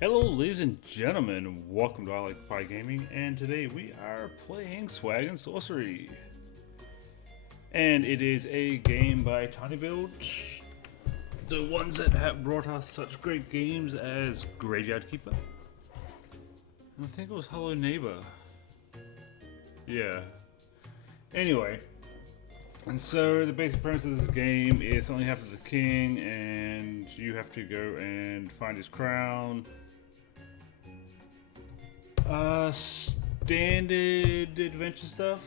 Hello, ladies and gentlemen. Welcome to I Like Pie Gaming, and today we are playing Swag and Sorcery. And it is a game by Tiny Build, the ones that have brought us such great games as Graveyard Keeper. And I think it was Hello Neighbor. Yeah. Anyway, and so the basic premise of this game is something happens to the king, and you have to go and find his crown. Standard adventure stuff.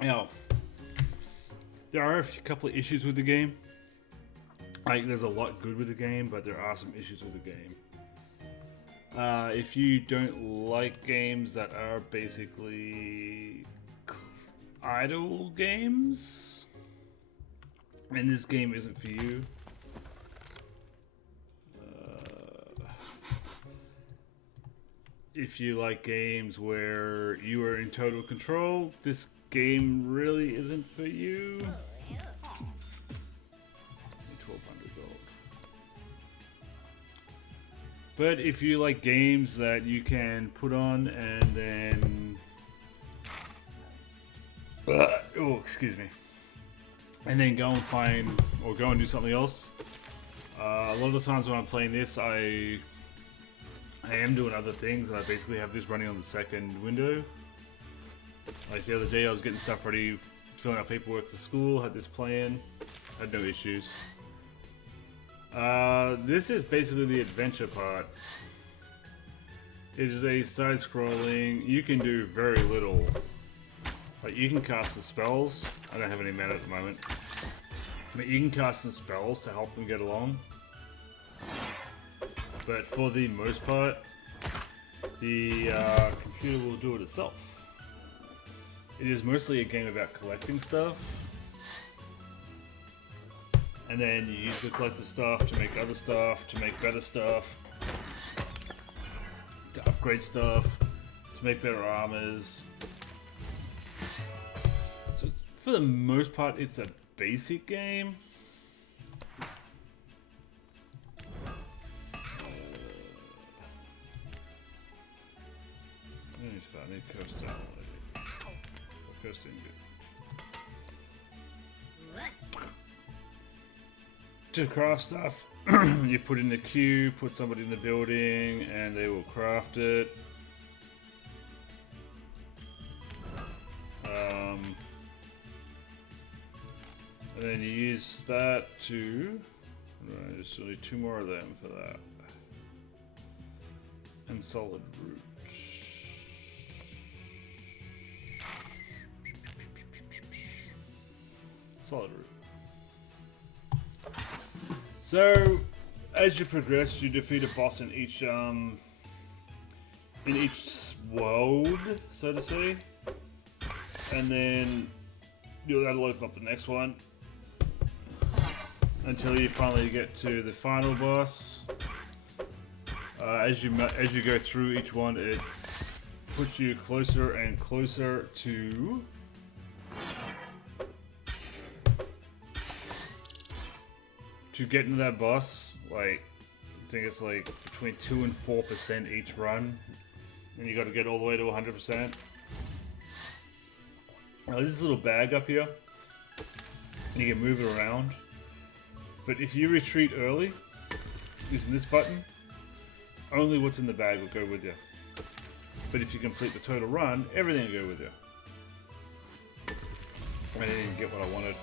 Now, there are a couple of issues with the game. Like, there's a lot good with the game, but there are some issues with the game. If you don't like games that are basically idle games, and this game isn't for you. If you like games where you are in total control, this game really isn't for you. 1200 gold. But if you like games that you can put on and then oh, excuse me, and then go and find or go and do something else. A lot of the times when I'm playing this, I am doing other things, and I basically have this running on the second window. Like the other day, I was getting stuff ready, filling out paperwork for school, had this playing, had no issues. This is basically the adventure part. It is a side-scrolling. You can do very little. Like, you can cast the spells. I don't have any mana at the moment. But you can cast some spells to help them get along. But for the most part, the computer will do it itself. It is mostly a game about collecting stuff. And then you use the collected stuff to make other stuff, to make better stuff, to upgrade stuff, to make better armors. So for the most part, it's a basic game. I need coast down already. Coast in good. To craft stuff, you put in the queue, put somebody in the building, and they will craft it. And then you use that to... Right, just need 2 more of them for that. And solid root. Solid root. So, as you progress, you defeat a boss in each world, so to say, and then that'll open up the next one until you finally get to the final boss. As you go through each one, it puts you closer and closer to getting to that boss. Like, I think it's like between 2 and 4% each run, and you got to get all the way to 100%. Now, there's this little bag up here, and you can move it around. But if you retreat early using this button, only what's in the bag will go with you. But if you complete the total run, everything will go with you. I didn't even get what I wanted.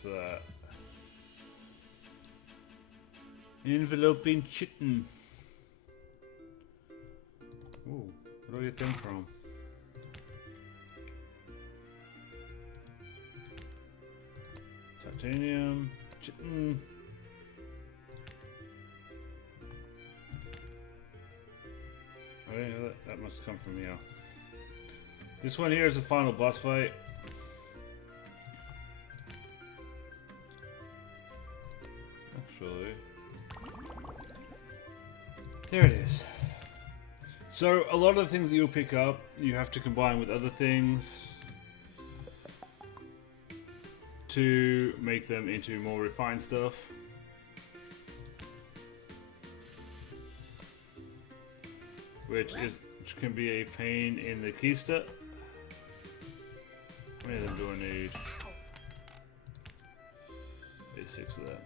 For that. Enveloping chitin. Ooh, where do I get them from? Titanium, chitin. Oh yeah, that must come from here. This one here is the final boss fight. Actually, There it is. So a lot of the things that you'll pick up, you have to combine with other things to make them into more refined stuff. Which can be a pain in the keister. How many of them do I need? There's 6 of them.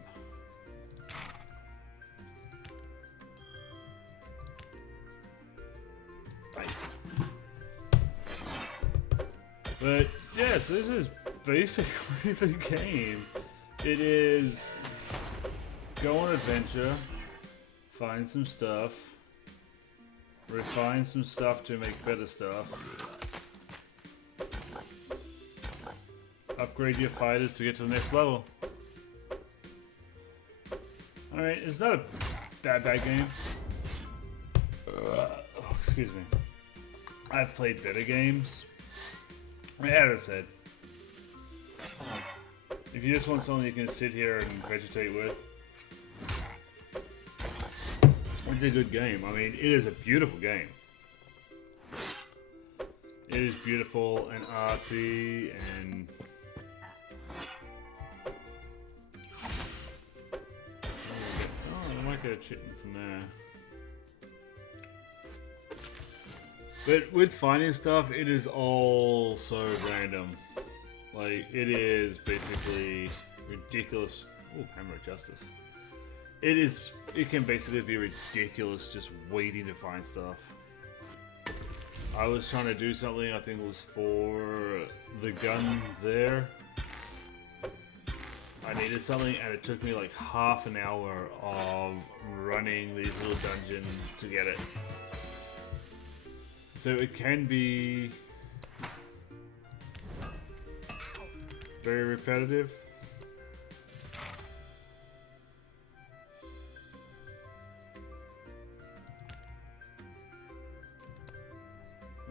But yeah, so this is basically the game. It is go on adventure, find some stuff, refine some stuff to make better stuff, upgrade your fighters to get to the next level. Alright, it's not a bad game. Oh, excuse me. I've played better games. Yeah, that's it. If you just want something you can sit here and vegetate with, it's a good game. I mean, it is a beautiful game. It is beautiful and artsy and... Oh, I might get a chitin from there. But with finding stuff, it is all so random. Like, it is basically ridiculous. Oh, Hammer of Justice. It can basically be ridiculous just waiting to find stuff. I was trying to do something, I think it was for the gun there. I needed something and it took me like half an hour of running these little dungeons to get it. So it can be very repetitive.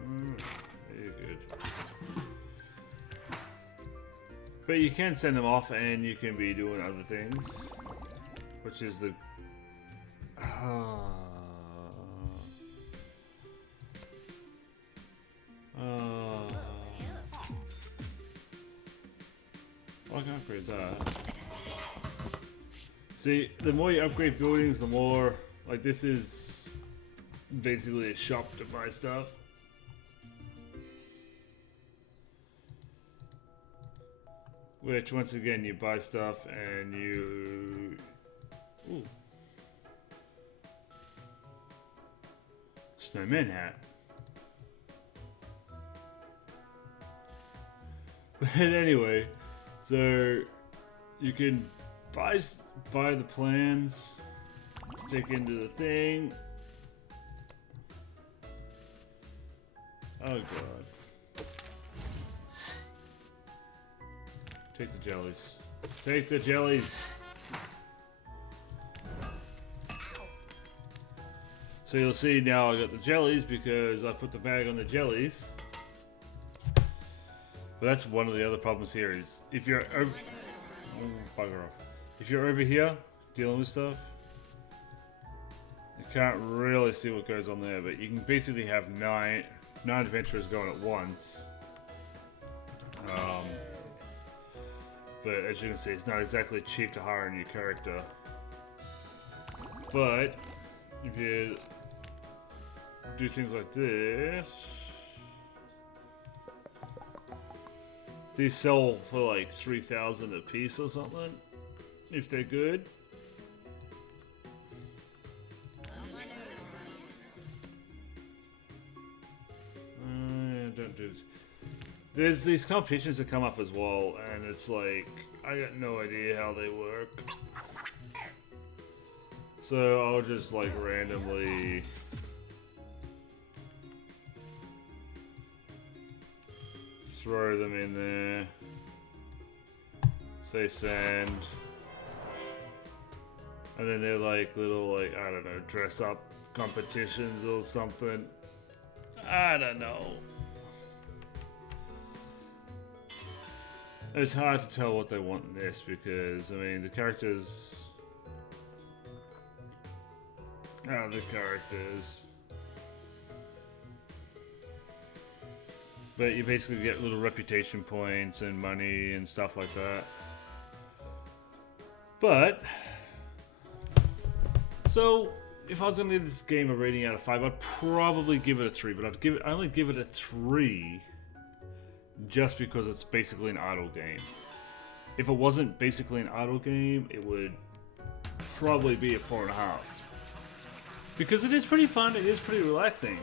Very good. But you can send them off and you can be doing other things, which is the... I can upgrade that. See, the more you upgrade buildings, the more... Like, this is basically a shop to buy stuff. Which, once again, you buy stuff and you... Ooh. Snowman hat. But anyway, so you can buy the plans, stick into the thing. Oh god. Take the jellies. Take the jellies! So you'll see now I got the jellies because I put the bag on the jellies. But that's one of the other problems here is if you're over... Oh, bugger off. If you're over here dealing with stuff, you can't really see what goes on there, but you can basically have nine adventurers going at once. But as you can see, it's not exactly cheap to hire a new character. But if you do things like this, these sell for like 3,000 a piece or something, if they're good. Don't do this. There's these competitions that come up as well, and it's like, I got no idea how they work. So I'll just like randomly throw them in there. Say sand. And then they're like little, like, I don't know, dress up competitions or something. I don't know. It's hard to tell what they want in this because, I mean, the characters... the characters. But you basically get little reputation points and money and stuff like that. But so if I was gonna give this game a rating out of 5, I'd probably give it a 3, but I only give it a 3 just because it's basically an idle game. If it wasn't basically an idle game, it would probably be a 4.5. Because it is pretty fun, it is pretty relaxing.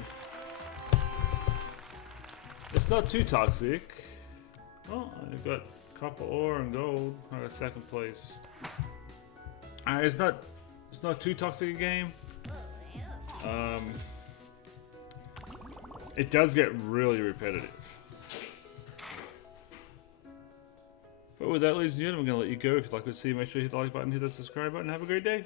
It's not too toxic. Oh, I got copper ore and gold. I got second place. It's not too toxic a game. It does get really repetitive. But with that, ladies and gentlemen, I'm going to let you go. If you'd like to see, make sure you hit the like button, hit the subscribe button. Have a great day.